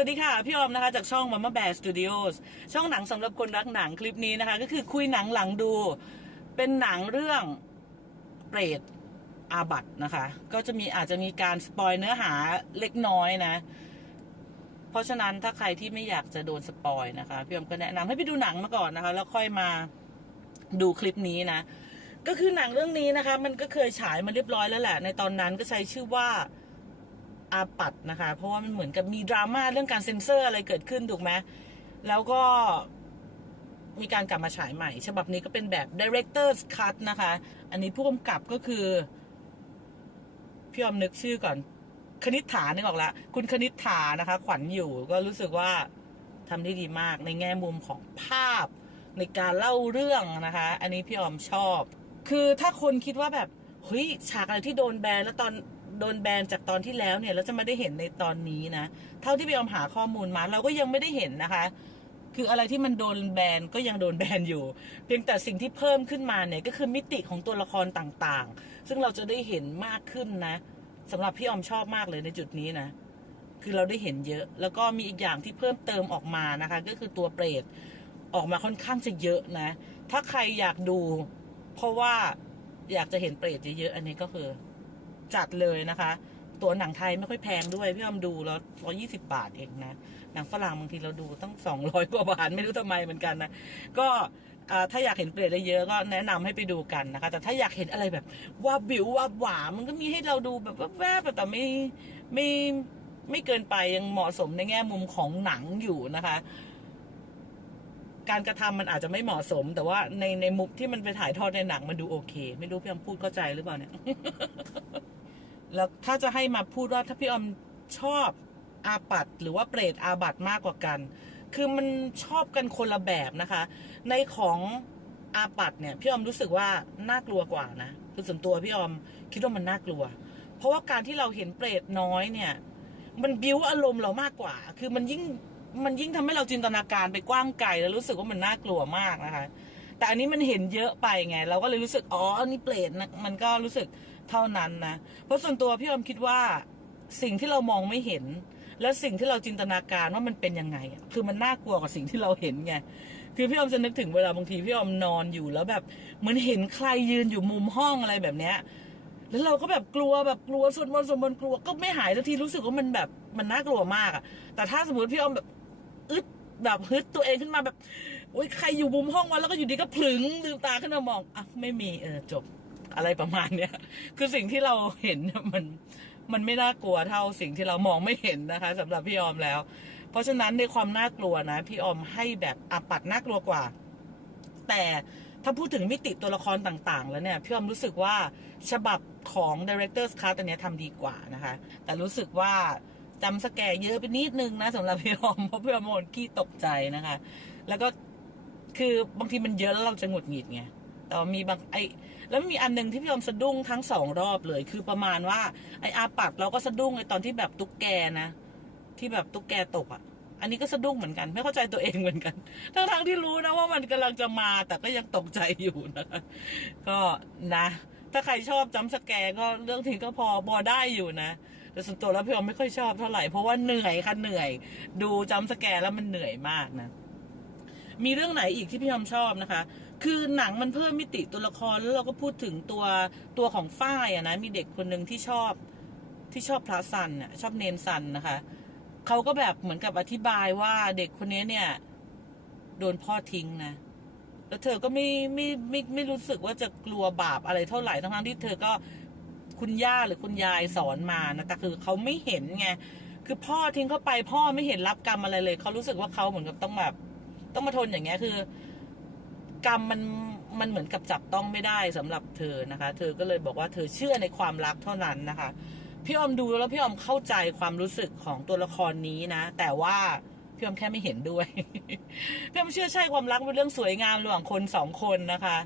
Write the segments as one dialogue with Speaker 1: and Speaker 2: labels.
Speaker 1: วัสดีค่ะ พี่ออมนะคะจากช่อง Mama Bear Studios ช่องหนังสำหรับคนรักหนังคลิปนี้นะคะ ก็คือคุยหนังหลังดู เป็นหนังเรื่องเปรตอาบัตนะคะ ก็จะมีอาจจะมีการสปอยเนื้อหาเล็กน้อยนะ เพราะฉะนั้นถ้าใครที่ไม่อยากจะโดนสปอยนะคะ พี่ออมก็แนะนำให้ไปดูหนังมาก่อนนะคะ แล้วค่อยมาดูคลิปนี้นะ ก็คือหนังเรื่องนี้นะคะ มันก็เคยฉายมาเรียบร้อยแล้วแหละ ในตอนนั้นก็ใช้ชื่อว่า อาปัดนะคะ เพราะว่ามันเหมือนกับมีดราม่าเรื่องการเซ็นเซอร์อะไรเกิดขึ้นถูกไหมแล้วก็มีการกลับมาฉายใหม่ ฉบับนี้ก็เป็นแบบ director's cut นะคะ อันนี้ผู้กำกับก็คือพี่อมนึกชื่อก่อน คณิษฐานึกออกละคุณคณิษฐานะคะ ขวัญอยู่ก็รู้สึกว่าทำได้ดีมากในแง่มุมของภาพในการเล่าเรื่องนะคะ อันนี้พี่ออมชอบ คือถ้าคนคิดว่าแบบเฮ้ยฉากอะไรที่โดนแบนแล้วตอน โดนแบนจากตอนที่แล้วเนี่ยเราจะไม่ได้เห็นในตอนนี้นะ เท่าที่พี่ออมหาข้อมูลมา เราก็ยังไม่ได้เห็นนะคะ คืออะไรที่มันโดนแบนก็ยังโดนแบนอยู่ เพียงแต่สิ่งที่เพิ่มขึ้นมาเนี่ยก็คือมิติของตัวละครต่างๆ ซึ่งเราจะได้เห็นมากขึ้นนะสำหรับพี่ออมชอบมากเลยในจุดนี้นะคือเราได้เห็นเยอะ แล้วก็มีอีกอย่างที่เพิ่มเติมออกมานะคะ ก็คือตัวเปรตออกมาค่อนข้างจะเยอะนะ ถ้าใครอยากดู เพราะว่าอยากจะเห็นเปรตเยอะๆอันนี้ก็คือ จัดเลยนะคะ ตัวหนังไทยไม่ค่อยแพงด้วย พี่ออมดูแล้วร้อยี่สิบาทเองนะ หนังฝรั่งบางทีเราดูตั้งสองร้อยกว่าบาทไม่รู้ทำไมเหมือนกันนะ ก็ถ้าอยากเห็นเปรตได้เยอะก็แนะนำให้ไปดูกันนะคะ แต่ถ้าอยากเห็นอะไรแบบว่าบิวว่าหวามันก็มีให้เราดูแบบแวบๆแต่ไม่ไม่ไม่เกินไปยังเหมาะสมในแง่มุมของหนังอยู่นะคะ การกระทำมันอาจจะไม่เหมาะสม แต่ว่าในในมุมที่มันไปถ่ายทอดในหนังมันดูโอเค ไม่รู้พี่ออมพูดเข้าใจหรือเปล่าเนี่ย แล้วถ้าจะให้มาพูดว่าถ้าพี่ออมชอบอาปัดหรือว่าเปรตอาบัตมากกว่ากัน คือมันชอบกันคนละแบบนะคะ ในของอาปัดเนี่ยพี่ออมรู้สึกว่าน่ากลัวกว่านะคือส่วนตัวพี่ออมคิดว่ามันน่ากลัว เพราะว่าการที่เราเห็นเปรตน้อยเนี่ย มันบิ้วอารมณ์เรามากกว่า คือมันยิ่งมันยิ่งทำให้เราจินตนาการไปกว้างไกลแล้วรู้สึกว่ามันน่ากลัวมากนะคะ แต่อันนี้มันเห็นเยอะไปไง เราก็เลยรู้สึกอ๋ออันนี้เปรตนะมันก็รู้สึกเท่านั้นนะเพราะส่วนตัวพี่อมคิดว่าสิ่งที่เรามองไม่เห็น และสิ่งที่เราจินตนาการว่ามันเป็นยังไงคือมันน่ากลัวกว่าสิ่งที่เราเห็นไงคือพี่อมจะนึกถึงเวลาบางทีพี่อมนอนอยู่แล้วแบบเหมือนเห็นใครยืนอยู่มุมห้องอะไรแบบเนี้ยแล้วเราก็แบบกลัวแบบกลัวสวดมนต์สวดมนต์กลัวก็ไม่หายสักทีรู้สึกว่ามันแบบมันน่ากลัวมากอะแต่ถ้าสมมติพี่อมแบบอึดแบบฮึดตัวเองขึ้นมาแบบ โอ๊ยใครอยู่มุมห้องวะแล้วก็อยู่ดีก็ผลึงลืมตาขึ้นมามองอะไม่มีเออจบอะไรประมาณเนี้ย คือสิ่งที่เราเห็นมันมันไม่น่ากลัวเท่าสิ่งที่เรามองไม่เห็นนะคะสำหรับพี่ออมแล้ว เพราะฉะนั้นในความน่ากลัวนะ พี่ออมให้แบบอาปัดน่ากลัวกว่า แต่ถ้าพูดถึงมิติตัวละครต่าง ๆ แล้วเนี่ย พี่ออมรู้สึกว่าฉบับของ Director's Cut อันเนี้ยทำดีกว่านะคะ แต่รู้สึกว่าจำสแกร์เยอะไปนิดนึงนะสำหรับพี่ออมเพราะพี่ออมเป็นคนขี้ตกใจนะคะ แล้วก็ คือบางทีมันเยอะแล้วเราจะหงุดหงิดไงแต่ว่ามีบางไอแล้วมีอันหนึงที่พี่ออมสะดุ้งทั้งสองรอบเลย คือประมาณว่า ไออาปัดเราก็สะดุ้งไอตอนที่แบบตุ๊กแกนะ ที่แบบตุ๊กแกตกอะ อันนี้ก็สะดุ้งเหมือนกัน ไม่เข้าใจตัวเองเหมือนกัน ทั้งทั้งๆที่รู้นะว่ามันกำลังจะมาแต่ก็ยังตกใจอยู่นะคะก็นะ ถ้าใครชอบจัมป์สแกก็เรื่องนี้ก็พอพอได้อยู่นะแต่ส่วนตัวแล้วพี่ออมไม่ค่อยชอบเท่าไหร่เพราะว่าเหนื่อยค่ะเหนื่อย ดูจัมป์สแกแล้วมันเหนื่อยมากนะ มีเรื่องไหนอีกที่พี่ยอมชอบนะคะ คือหนังมันเพิ่มมิติตัวละครแล้วเราก็พูดถึงตัวตัวของฝ้ายอะนะมีเด็กคนหนึ่งที่ชอบที่ชอบพระสันน่ะชอบเนนสันนะคะเขาก็แบบเหมือนกับอธิบายว่าเด็กคนนี้เนี่ย โดนพ่อทิ้งนะแล้วเธอก็ไม่ไม่ไม่ไม่รู้สึกว่าจะกลัวบาปอะไรเท่าไหร่ทั้งๆที่เธอก็คุณย่าหรือคุณยายสอนมานะแต่คือเขาไม่เห็นไงคือพ่อทิ้งเขาไปพ่อไม่เห็นรับกรรมอะไรเลยเขารู้สึกว่าเขาเหมือนกับต้องแบบ ต้องมาทนอย่างเงี้ยคือกรรมมันมันเหมือนกับจับต้องไม่ได้สำหรับเธอนะคะ เธอก็เลยบอกว่าเธอเชื่อในความรักเท่านั้นนะคะ พี่อมดูแล้วพี่อมเข้าใจความรู้สึกของตัวละครนี้นะ แต่ว่าพี่อมแค่ไม่เห็นด้วยพี่ออมเชื่อใช่ความรักเป็นเรื่องสวยงามระหว่างคนสองคนนะคะ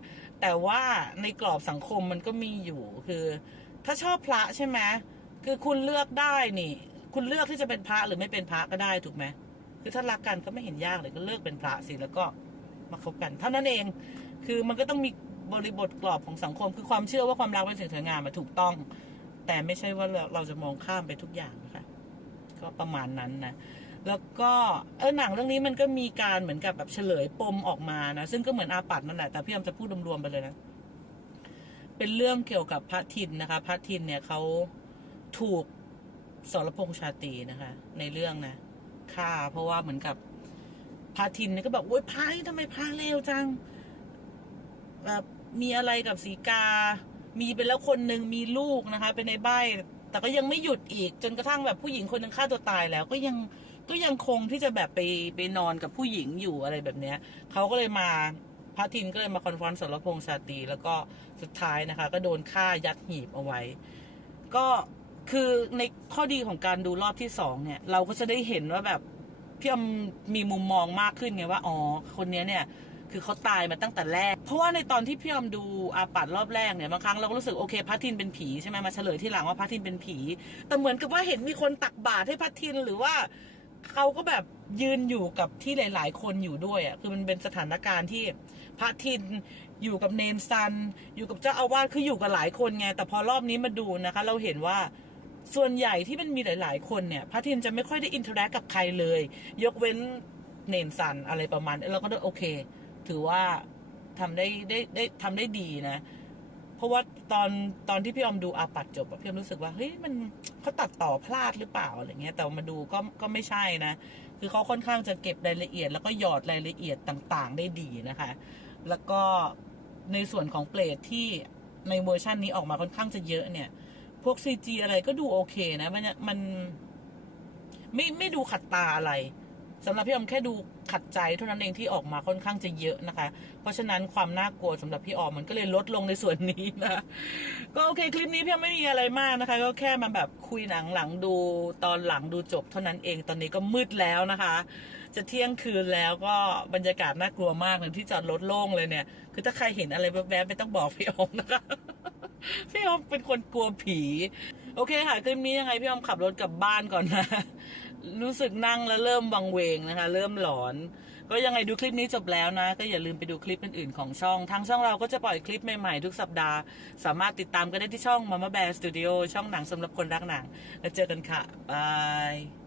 Speaker 1: แต่ว่าในกรอบสังคมมันก็มีอยู่คือ ถ้าชอบพระใช่ไหมคือคุณเลือกได้นี่ คุณเลือกที่จะเป็นพระหรือไม่เป็นพระก็ได้ถูกไหม คือถ้ารักกันก็ไม่เห็นยากเลยก็เลิกเป็นพระสิแล้วก็มาคบกัน เท่านั้นเอง คือมันก็ต้องมีบริบทกรอบของสังคม คือความเชื่อว่าความรักเป็นสิ่งสวยงามมาถูกต้อง แต่ไม่ใช่ว่าเราจะมองข้ามไปทุกอย่างนะคะก็ประมาณนั้นนะแล้วก็เออหนังเรื่องนี้มันก็มีการเหมือนกับแบบเฉลยปมออกมานะซึ่งก็เหมือนอาปัดนั่นแหละแต่พี่ยอมจะพูดรวมๆไปเลยนะเป็นเรื่องเกี่ยวกับพระทินนะคะ พระทินเนี่ยเขาถูกสรพงษ์ชาตรีนะคะ ในเรื่องนะ ฆ่า เพราะว่าเหมือนกับพระทินเนี่ยก็แบบโอ๊ยพระนี่ทำไมพระเลวจัง แบบมีอะไรกับสีกา มีไปแล้วคนหนึ่งมีลูกนะคะ เป็นในใบแต่ก็ยังไม่หยุดอีก จนกระทั่งแบบผู้หญิงคนหนึ่งฆ่าตัวตายแล้วก็ยังก็ยังคงที่จะแบบไปไปนอนกับผู้หญิงอยู่อะไรแบบเนี้ยเขาก็เลยมาพระทินก็เลยมาคอนฟอนสรพงษ์ชาตรีแล้วก็สุดท้ายนะคะ ก็โดนฆ่ายัดหีบเอาไว้ ก็ คือในข้อดีของการดูรอบที่สองเนี่ย เราก็จะได้เห็นว่าแบบพี่อมมีมุมมองมากขึ้นไงว่าอ๋อคนเนี้ยเนี่ยคือเขาตายมาตั้งแต่แรก เพราะว่าในตอนที่พี่อมดูอาปัดรอบแรกเนี่ยบางครั้งเราก็รู้สึกโอเคพระทินเป็นผีใช่ไหมมาเฉลยที่หลังว่าพระทินเป็นผี แต่เหมือนกับว่าเห็นมีคนตักบาตรให้พระทินหรือว่าเขาก็แบบยืนอยู่กับที่หลาย ๆ คนอยู่ด้วยอะคือมันเป็นสถานการณ์ที่พระทินอยู่กับเนนซัน อยู่กับเจ้าอาวาสคืออยู่กับหลายคนไงแต่พอรอบนี้มาดูนะคะ เราเห็นว่า ส่วนใหญ่ที่มันมีหลาย ๆ คนเนี่ยพระทินจะไม่ค่อยได้อินเทอร์แอคกับใครเลย ยกเว้นเนนซันอะไรประมาณนี้เราก็ได้โอเค ถือว่าทำได้ได้ได้ทำได้ดีนะ เพราะว่าตอนตอนที่พี่อมดูอาปัดจบอะพี่อมรู้สึกว่าเฮ้ยมันเขาตัดต่อพลาดหรือเปล่าอะไรเงี้ยแต่มาดูก็ก็ไม่ใช่นะ คือเขาค่อนข้างจะเก็บรายละเอียด แล้วก็หยอดรายละเอียดต่างๆ ได้ดีนะคะ แล้วก็ในส่วนของเปรตที่ในเวอร์ชันนี้ออกมาค่อนข้างจะเยอะเนี่ย พวกซีจีอะไรก็ดูโอเคนะ มันมันไม่ไม่ดูขัดตาอะไรสำหรับพี่ออมแค่ดูขัดใจเท่านั้นเองที่ออกมาค่อนข้างจะเยอะนะคะ เพราะฉะนั้นความน่ากลัวสำหรับพี่ออมมันก็เลยลดลงในส่วนนี้นะ ก็โอเคคลิปนี้พี่ออมไม่มีอะไรมากนะคะ ก็แค่มาแบบคุยหนังหลังดูตอนหลังดูจบเท่านั้นเองตอนนี้ก็มืดแล้วนะคะ จะเที่ยงคืนแล้วก็บรรยากาศน่ากลัวมากเลยที่จอดรถโล่งเลยเนี่ย คือถ้าใครเห็นอะไรแวบๆไม่ต้องบอกพี่ออมนะคะ พี่ออมเป็นคนกลัวผี โอเคค่ะคลิปนี้ยังไงพี่ออมขับรถกลับบ้านก่อนนะ รู้สึกนั่งแล้วเริ่มวังเวงนะคะ เริ่มหลอน ก็ยังไงดูคลิปนี้จบแล้วนะ ก็อย่าลืมไปดูคลิปอื่นๆของช่อง ทางช่องเราก็จะปล่อยคลิปใหม่ๆทุกสัปดาห์ สามารถติดตามกันได้ที่ช่อง Mama Bear Studio ช่องหนังสำหรับคนรักหนัง แล้วเจอกันค่ะบาย